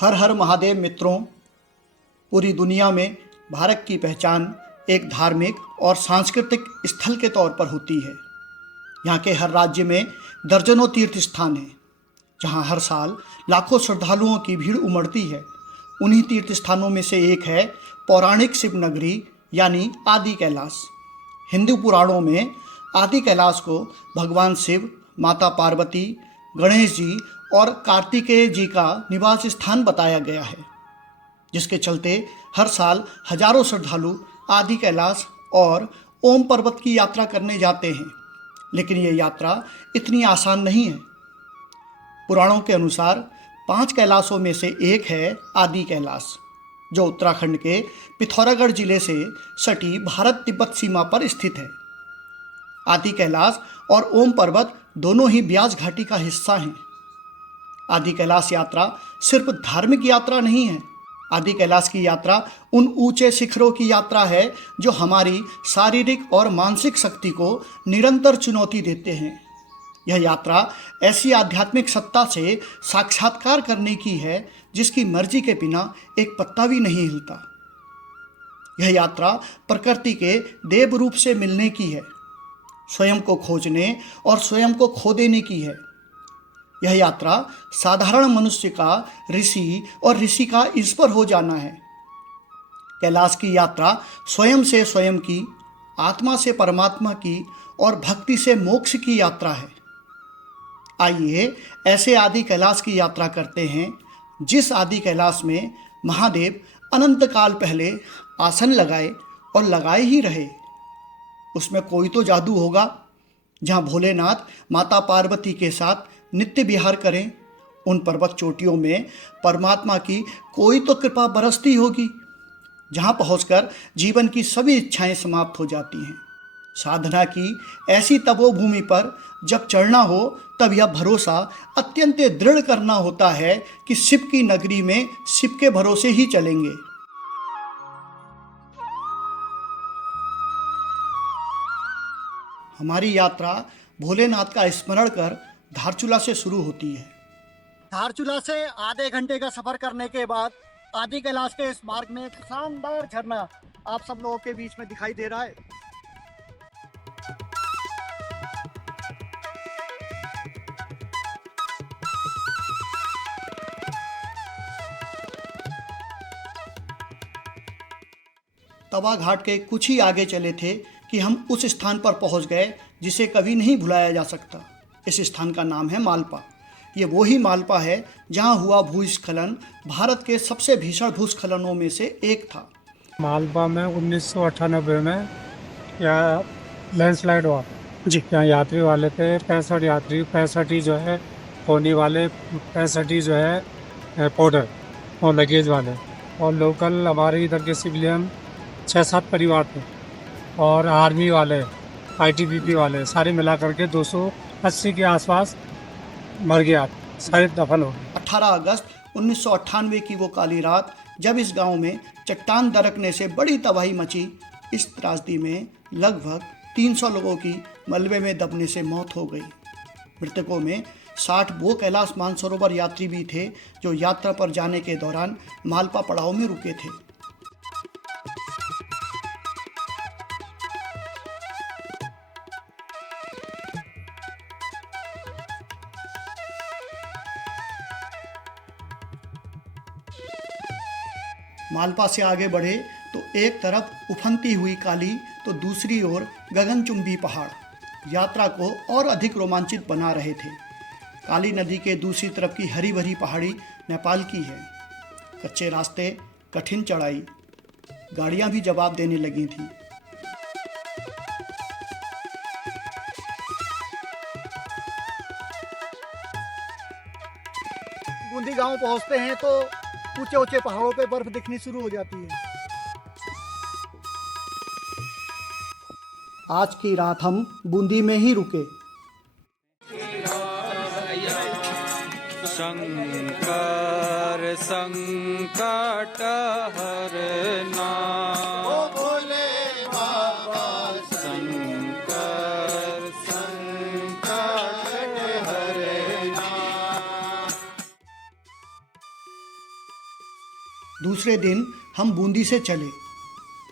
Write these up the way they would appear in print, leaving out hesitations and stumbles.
हर हर महादेव मित्रों, पूरी दुनिया में भारत की पहचान एक धार्मिक और सांस्कृतिक स्थल के तौर पर होती है। यहाँ के हर राज्य में दर्जनों तीर्थ स्थान हैं, जहाँ हर साल लाखों श्रद्धालुओं की भीड़ उमड़ती है। उन्हीं तीर्थ स्थानों में से एक है पौराणिक शिव नगरी यानी आदि कैलाश। हिंदू पुराणों में आदि कैलाश को भगवान शिव, माता पार्वती, गणेश जी और कार्तिकेय जी का निवास स्थान बताया गया है, जिसके चलते हर साल हजारों श्रद्धालु आदि कैलाश और ओम पर्वत की यात्रा करने जाते हैं। लेकिन ये यात्रा इतनी आसान नहीं है। पुराणों के अनुसार 5 कैलाशों में से एक है आदि कैलाश, जो उत्तराखंड के पिथौरागढ़ जिले से सटी भारत तिब्बत सीमा पर स्थित है। आदि कैलाश और ओम पर्वत दोनों ही ब्यास घाटी का हिस्सा हैं। आदि कैलाश यात्रा सिर्फ धार्मिक यात्रा नहीं है। आदि कैलाश की यात्रा उन ऊंचे शिखरों की यात्रा है जो हमारी शारीरिक और मानसिक शक्ति को निरंतर चुनौती देते हैं। यह यात्रा ऐसी आध्यात्मिक सत्ता से साक्षात्कार करने की है जिसकी मर्जी के बिना एक पत्ता भी नहीं हिलता। यह यात्रा प्रकृति के देव रूप से मिलने की है, स्वयं को खोजने और स्वयं को खो देने की है। यह यात्रा साधारण मनुष्य का ऋषि और ऋषि का ईश्वर हो जाना है। कैलाश की यात्रा स्वयं से स्वयं की, आत्मा से परमात्मा की और भक्ति से मोक्ष की यात्रा है। आइए ऐसे आदि कैलाश की यात्रा करते हैं, जिस आदि कैलाश में महादेव अनंत काल पहले आसन लगाए और लगाए ही रहे। उसमें कोई तो जादू होगा, जहाँ भोलेनाथ माता पार्वती के साथ नित्य विहार करें। उन पर्वत चोटियों में परमात्मा की कोई तो कृपा बरसती होगी, जहाँ पहुंचकर जीवन की सभी इच्छाएं समाप्त हो जाती हैं। साधना की ऐसी तपोभूमि पर जब चढ़ना हो, तब यह भरोसा अत्यंत दृढ़ करना होता है कि शिव की नगरी में शिव के भरोसे ही चलेंगे। हमारी यात्रा भोलेनाथ का स्मरण कर धारचूला से शुरू होती है। धारचूला से आधे घंटे का सफर करने के बाद आदि कैलाश के इस मार्ग में एक शानदार झरना आप सब लोगों के बीच में दिखाई दे रहा है। तवा घाट के कुछ ही आगे चले थे कि हम उस स्थान पर पहुंच गए जिसे कभी नहीं भुलाया जा सकता। इस स्थान का नाम है मालपा। ये वही मालपा है जहां हुआ भूस्खलन भारत के सबसे भीषण भूस्खलनों में से एक था। मालपा में 1998 में यहाँ लैंडस्लाइड हुआ जी। यहाँ यात्री वाले थे 65 यात्री, 65 ही जो है होने वाले, 65 ही जो है पोर्टर और लगेज वाले, और लोकल हमारे इधर के सिविलियन 6-7 परिवार थे, और आर्मी वाले, आईटीबीपी वाले, सारे मिला करके 280 के आसपास मर गया, सारे दफन हो गए। 18 अगस्त 1998 की वो काली रात, जब इस गांव में चट्टान दरकने से बड़ी तबाही मची। इस त्रासदी में लगभग 300 लोगों की मलबे में दबने से मौत हो गई। मृतकों में 60 वो कैलाश मानसरोवर यात्री भी थे जो यात्रा पर जाने के दौरान मालपा पड़ाव में रुके थे। मालपा से आगे बढ़े तो एक तरफ उफनती हुई काली तो दूसरी ओर गगनचुंबी पहाड़ यात्रा को और अधिक रोमांचित बना रहे थे। काली नदी के दूसरी तरफ की हरी भरी पहाड़ी नेपाल की है। कच्चे रास्ते, कठिन चढ़ाई, गाड़ियां भी जवाब देने लगी थीं। बूंदी गांव पहुंचते हैं तो ऊंचे ऊंचे पहाड़ों पे बर्फ दिखनी शुरू हो जाती है। आज की रात हम बूंदी में ही रुके। शंकर संकट हरना, ओ भोले बाबा शंकर संकट हरना। दूसरे दिन हम बूंदी से चले।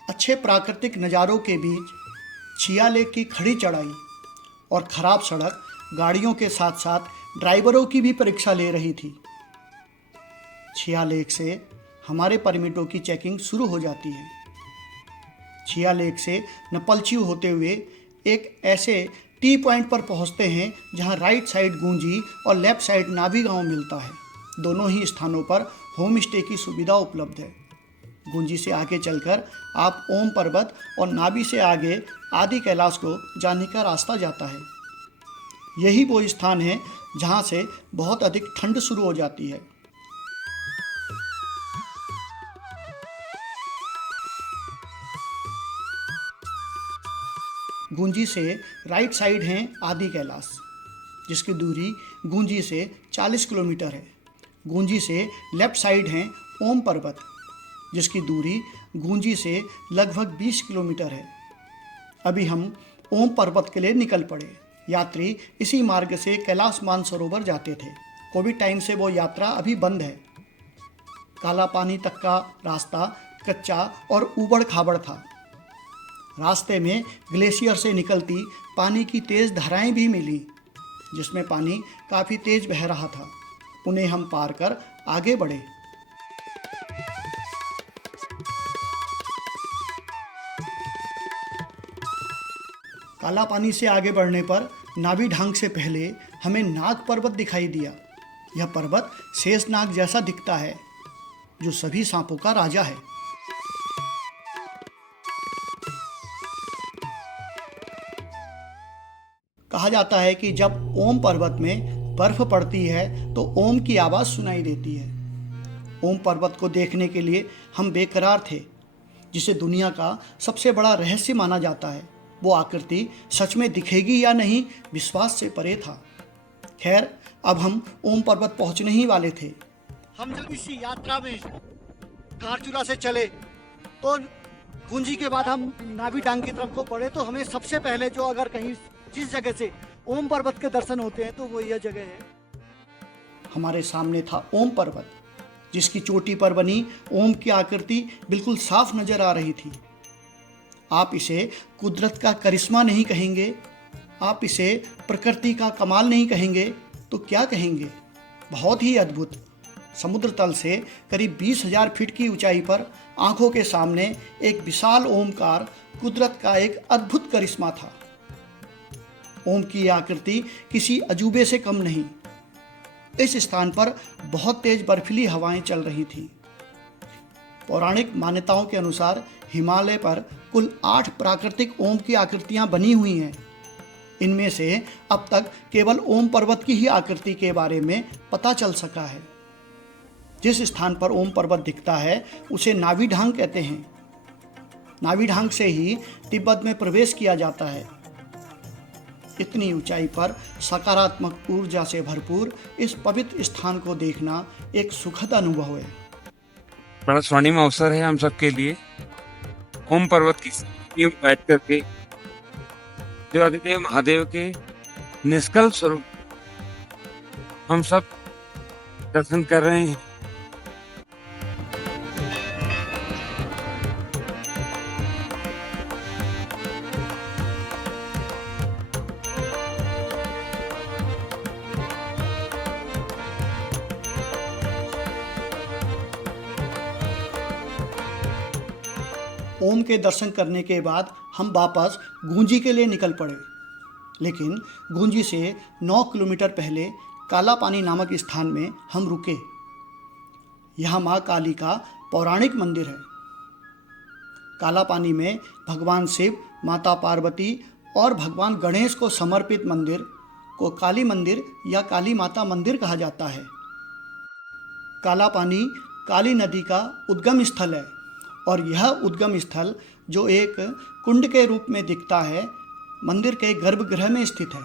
अच्छे प्राकृतिक नज़ारों के बीच छिया लेक की खड़ी चढ़ाई और ख़राब सड़क गाड़ियों के साथ साथ ड्राइवरों की भी परीक्षा ले रही थी। छिया लेक से हमारे परमिटों की चेकिंग शुरू हो जाती है। छिया लेक से नपलचियू होते हुए एक ऐसे टी पॉइंट पर पहुंचते हैं जहां राइट साइड गूंजी और लेफ्ट साइड नाभी गांव मिलता है। दोनों ही स्थानों पर होम स्टे की सुविधा उपलब्ध है। गूंजी से आगे चलकर आप ओम पर्वत और नाभी से आगे आदि कैलाश को जाने का रास्ता जाता है। यही वो स्थान है जहां से बहुत अधिक ठंड शुरू हो जाती है। गूंजी से राइट साइड है आदि कैलाश, जिसकी दूरी गूंजी से 40 किलोमीटर है। गूंजी से लेफ्ट साइड है ओम पर्वत, जिसकी दूरी गूंजी से लगभग 20 किलोमीटर है। अभी हम ओम पर्वत के लिए निकल पड़े। यात्री इसी मार्ग से कैलाश मानसरोवर जाते थे। कोविड टाइम से वो यात्रा अभी बंद है। काला पानी तक का रास्ता कच्चा और ऊबड़ खाबड़ था। रास्ते में ग्लेशियर से निकलती पानी की तेज़ धाराएं भी मिली, जिसमें पानी काफ़ी तेज बह रहा था। उन्हें हम पार कर आगे बढ़े। काला पानी से आगे बढ़ने पर नाभी ढांग से पहले हमें नाग पर्वत दिखाई दिया। यह पर्वत शेषनाग जैसा दिखता है, जो सभी सांपों का राजा है। कहा जाता है कि जब ओम पर्वत में बर्फ पड़ती है तो ओम की आवाज़ सुनाई देती है। ओम पर्वत को देखने के लिए हम बेकरार थे, जिसे दुनिया का सबसे बड़ा रहस्य माना जाता है। वो आकृति सच में दिखेगी या नहीं, विश्वास से परे था। खैर, अब हम ओम पर्वत पहुंचने ही वाले थे। हम जब इसी यात्रा में कारचूरा से चले तो गुंजी के बाद हम नाभी डांग की तरफ को बढ़े, तो हमें सबसे पहले जो अगर कहीं जिस जगह से ओम पर्वत के दर्शन होते हैं तो वो यह जगह है। हमारे सामने था ओम पर्वत, जिसकी चोटी पर बनी ओम की आकृति बिल्कुल साफ नजर आ रही थी। आप इसे कुदरत का करिश्मा नहीं कहेंगे, आप इसे प्रकृति का कमाल नहीं कहेंगे, तो क्या कहेंगे? बहुत ही अद्भुत। समुद्र तल से करीब 20,000 फीट की ऊंचाई पर आंखों के सामने एक विशाल ओमकार कुदरत का एक अद्भुत करिश्मा था। ओम की आकृति किसी अजूबे से कम नहीं। इस स्थान पर बहुत तेज बर्फीली हवाएं चल रही थीं। पौराणिक मान्यताओं के अनुसार हिमालय पर कुल 8 प्राकृतिक ओम की आकृतियां बनी हुई हैं। इनमें से अब तक केवल ओम पर्वत की ही आकृति के बारे में पता चल सका है। जिस स्थान पर ओम पर्वत दिखता है उसे नाभी ढांग कहते हैं। नाभी ढांग से ही तिब्बत में प्रवेश किया जाता है। इतनी ऊंचाई पर सकारात्मक ऊर्जा से भरपूर इस पवित्र स्थान को देखना एक सुखद अनुभव है। बड़ा स्वर्णिम अवसर है हम सब के लिए ओम पर्वत की बैठ करके जो आदिदेव महादेव के निष्कल्प स्वरूप हम सब दर्शन कर रहे हैं। ओम के दर्शन करने के बाद हम वापस गूंजी के लिए निकल पड़े, लेकिन गूंजी से 9 किलोमीटर पहले काला पानी नामक स्थान में हम रुके। यहाँ माँ काली का पौराणिक मंदिर है। काला पानी में भगवान शिव, माता पार्वती और भगवान गणेश को समर्पित मंदिर को काली मंदिर या काली माता मंदिर कहा जाता है। काला पानी काली नदी का उद्गम स्थल है और यह उद्गम स्थल जो एक कुंड के रूप में दिखता है, मंदिर के गर्भगृह में स्थित है।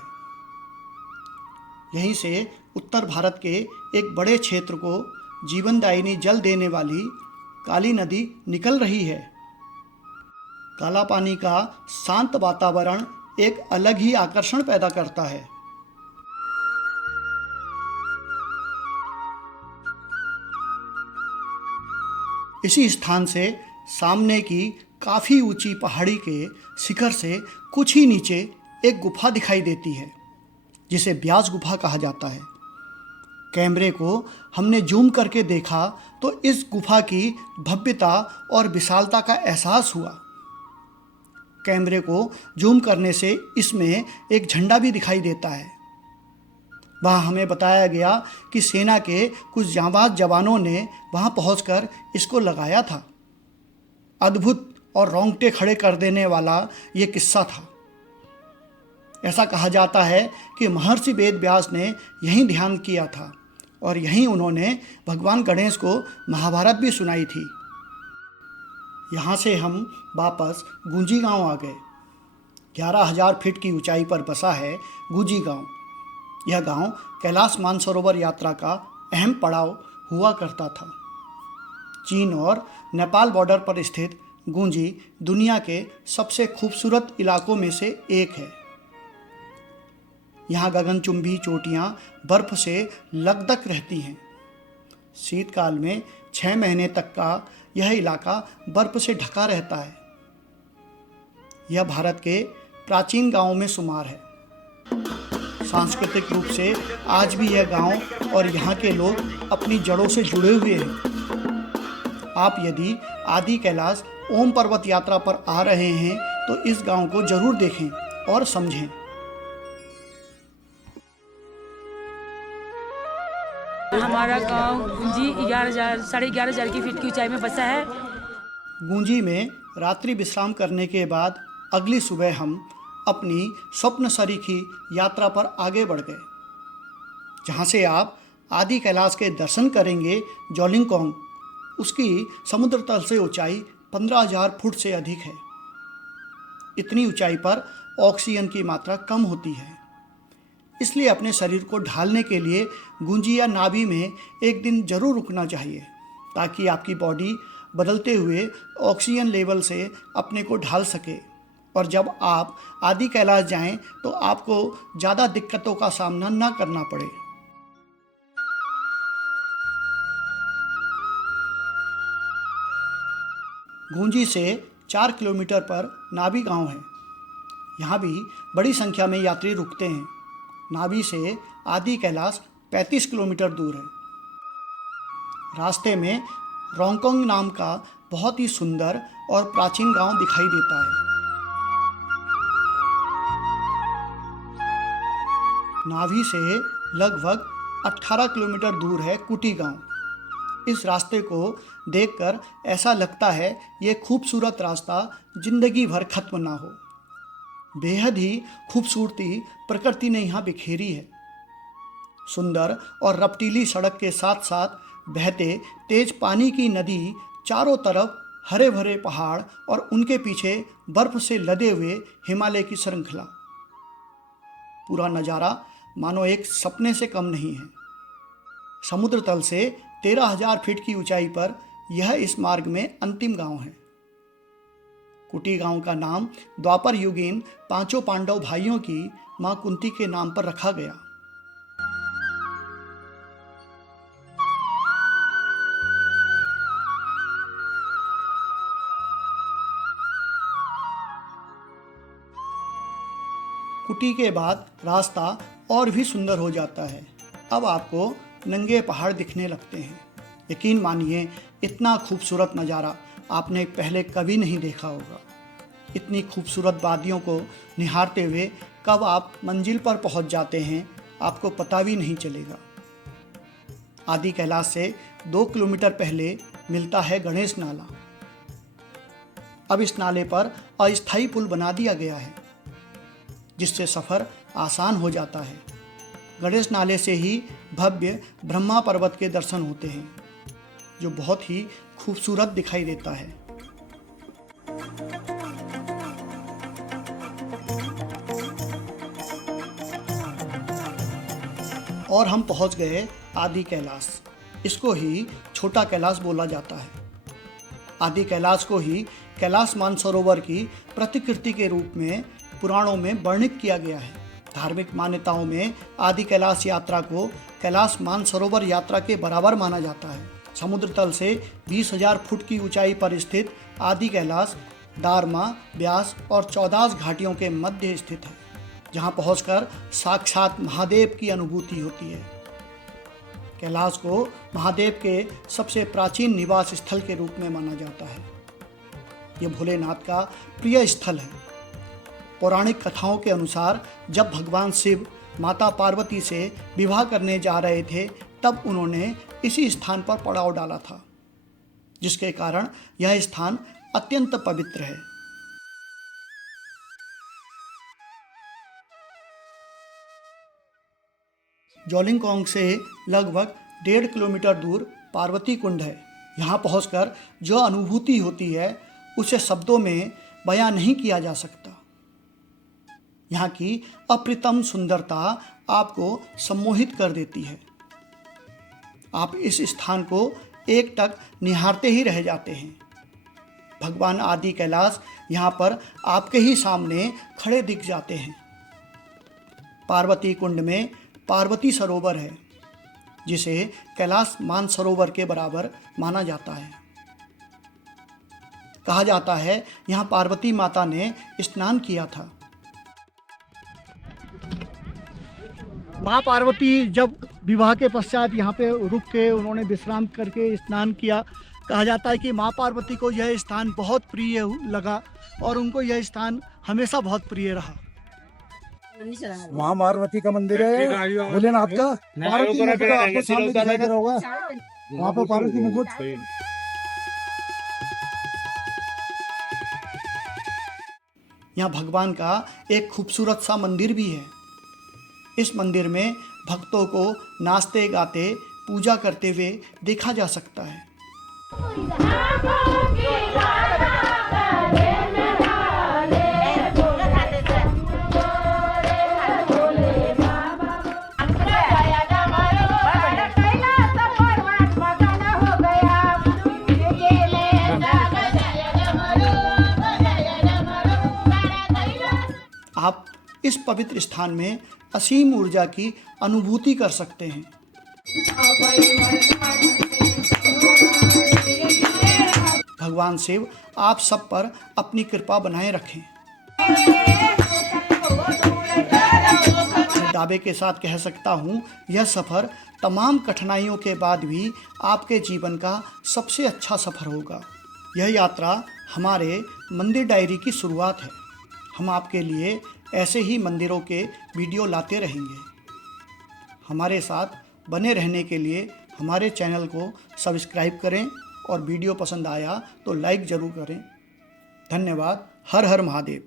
यहीं से उत्तर भारत के एक बड़े क्षेत्र को जीवनदायिनी जल देने वाली काली नदी निकल रही है। काला पानी का शांत वातावरण एक अलग ही आकर्षण पैदा करता है। इसी स्थान से सामने की काफ़ी ऊंची पहाड़ी के शिखर से कुछ ही नीचे एक गुफा दिखाई देती है जिसे ब्यास गुफा कहा जाता है। कैमरे को हमने जूम करके देखा तो इस गुफा की भव्यता और विशालता का एहसास हुआ। कैमरे को जूम करने से इसमें एक झंडा भी दिखाई देता है। वहाँ हमें बताया गया कि सेना के कुछ जांबाज जवानों ने वहाँ पहुंचकर इसको लगाया था। अद्भुत और रोंगटे खड़े कर देने वाला ये किस्सा था। ऐसा कहा जाता है कि महर्षि वेद व्यास ने यहीं ध्यान किया था और यहीं उन्होंने भगवान गणेश को महाभारत भी सुनाई थी। यहाँ से हम वापस गुंजी गांव आ गए। 11,000 फीट की ऊंचाई पर बसा है गुंजी गांव। यह गांव कैलाश मानसरोवर यात्रा का अहम पड़ाव हुआ करता था। चीन और नेपाल बॉर्डर पर स्थित गुंजी दुनिया के सबसे खूबसूरत इलाकों में से एक है। यहाँ गगनचुंबी चोटियाँ बर्फ से लकदक रहती हैं। शीतकाल में 6 महीने तक का यह इलाका बर्फ से ढका रहता है। यह भारत के प्राचीन गांवों में शुमार है। सांस्कृतिक रूप से आज भी यह गांव और यहाँ के लोग अपनी जड़ों से जुड़े हुए हैं। आप यदि आदि कैलाश ओम पर्वत यात्रा पर आ रहे हैं तो इस गांव को जरूर देखें और समझें। हमारा गांव गुंजी 11,500 की फीट की ऊंचाई में बसा है। गुंजी में रात्रि विश्राम करने के बाद अगली सुबह हम अपनी स्वप्न सरीखी यात्रा पर आगे बढ़ गए, जहाँ से आप आदि कैलाश के दर्शन करेंगे। जोलिंगकोंग उसकी समुद्र तल से ऊंचाई 15,000 फुट से अधिक है। इतनी ऊंचाई पर ऑक्सीजन की मात्रा कम होती है, इसलिए अपने शरीर को ढालने के लिए गुंजी या नाभि में एक दिन जरूर रुकना चाहिए ताकि आपकी बॉडी बदलते हुए ऑक्सीजन लेवल से अपने को ढाल सके। और जब आप आदि कैलाश जाएं तो आपको ज़्यादा दिक्कतों का सामना ना करना पड़े। गुंजी से 4 किलोमीटर पर नाभि गांव है। यहाँ भी बड़ी संख्या में यात्री रुकते हैं। नाभि से आदि कैलाश 35 किलोमीटर दूर है। रास्ते में रोंगकोंग नाम का बहुत ही सुंदर और प्राचीन गांव दिखाई देता है। नाभि से लगभग 18 किलोमीटर दूर है कुटी गांव। इस रास्ते को देखकर ऐसा लगता है ये खूबसूरत रास्ता जिंदगी भर खत्म ना हो। बेहद ही खूबसूरती प्रकृति ने यहाँ बिखेरी है। सुंदर और रपटीली सड़क के साथ साथ बहते तेज पानी की नदी, चारों तरफ हरे भरे पहाड़ और उनके पीछे बर्फ से लदे हुए हिमालय की श्रृंखला। पूरा नज़ारा मानो एक सपने से कम नहीं है। समुद्र तल से 13,000 फीट की ऊंचाई पर यह इस मार्ग में अंतिम गांव है। कुटी गांव का नाम द्वापर युगीन 5 पांडव भाइयों की मां कुंती के नाम पर रखा गया। कुटी के बाद रास्ता और भी सुंदर हो जाता है। अब आपको नंगे पहाड़ दिखने लगते हैं। यकीन मानिए इतना खूबसूरत नज़ारा आपने पहले कभी नहीं देखा होगा। इतनी खूबसूरत वादियों को निहारते हुए कब आप मंजिल पर पहुंच जाते हैं आपको पता भी नहीं चलेगा। आदि कैलाश से 2 किलोमीटर पहले मिलता है गणेश नाला। अब इस नाले पर अस्थायी पुल बना दिया गया है जिससे सफ़र आसान हो जाता है। गणेश नाले से ही भव्य ब्रह्मा पर्वत के दर्शन होते हैं जो बहुत ही खूबसूरत दिखाई देता है। और हम पहुंच गए आदि कैलाश। इसको ही छोटा कैलाश बोला जाता है। आदि कैलाश को ही कैलाश मानसरोवर की प्रतिकृति के रूप में पुराणों में वर्णित किया गया है। धार्मिक मान्यताओं में आदि कैलाश यात्रा को कैलाश मानसरोवर यात्रा के बराबर माना जाता है। समुद्र तल से 20,000 फुट की ऊंचाई पर स्थित आदि कैलाश दारमा, ब्यास और चौदास घाटियों के मध्य स्थित है, जहां पहुंचकर साक्षात महादेव की अनुभूति होती है। कैलाश को महादेव के सबसे प्राचीन निवास स्थल के रूप में माना जाता है। यह भोलेनाथ का प्रिय स्थल है। पौराणिक कथाओं के अनुसार जब भगवान शिव माता पार्वती से विवाह करने जा रहे थे, तब उन्होंने इसी स्थान पर पड़ाव डाला था, जिसके कारण यह स्थान अत्यंत पवित्र है। जोलिंगकोंग से लगभग 1.5 किलोमीटर दूर पार्वती कुंड है। यहाँ पहुंचकर जो अनुभूति होती है उसे शब्दों में बयां नहीं किया जा सकता। यहाँ की अप्रतिम सुंदरता आपको सम्मोहित कर देती है। आप इस स्थान को एकटक निहारते ही रह जाते हैं। भगवान आदि कैलाश यहाँ पर आपके ही सामने खड़े दिख जाते हैं। पार्वती कुंड में पार्वती सरोवर है, जिसे कैलाश मानसरोवर के बराबर माना जाता है। कहा जाता है यहाँ पार्वती माता ने स्नान किया था। माँ पार्वती जब विवाह के पश्चात यहाँ पे रुक के उन्होंने विश्राम करके स्नान किया। कहा जाता है कि माँ पार्वती को यह स्थान बहुत प्रिय लगा और उनको यह स्थान हमेशा बहुत प्रिय रहा। वहाँ पार्वती का मंदिर है, भोलेनाथ का। पार्वती माता का आपको सामने दिखाई दे रहा होगा, वहाँ पर पार्वती में कुछ यहाँ भगवान का एक खूबसूरत सा मंदिर भी है। इस मंदिर में भक्तों को नाचते गाते पूजा करते हुए देखा जा सकता है। आप इस पवित्र स्थान में असीम ऊर्जा की अनुभूति कर सकते हैं। भगवान शिव आप सब पर अपनी कृपा बनाए रखें। मैं दावे के साथ कह सकता हूँ, यह सफ़र तमाम कठिनाइयों के बाद भी आपके जीवन का सबसे अच्छा सफ़र होगा। यह यात्रा हमारे मंदिर डायरी की शुरुआत है। हम आपके लिए ऐसे ही मंदिरों के वीडियो लाते रहेंगे। हमारे साथ बने रहने के लिए हमारे चैनल को सब्सक्राइब करें और वीडियो पसंद आया तो लाइक ज़रूर करें। धन्यवाद। हर हर महादेव।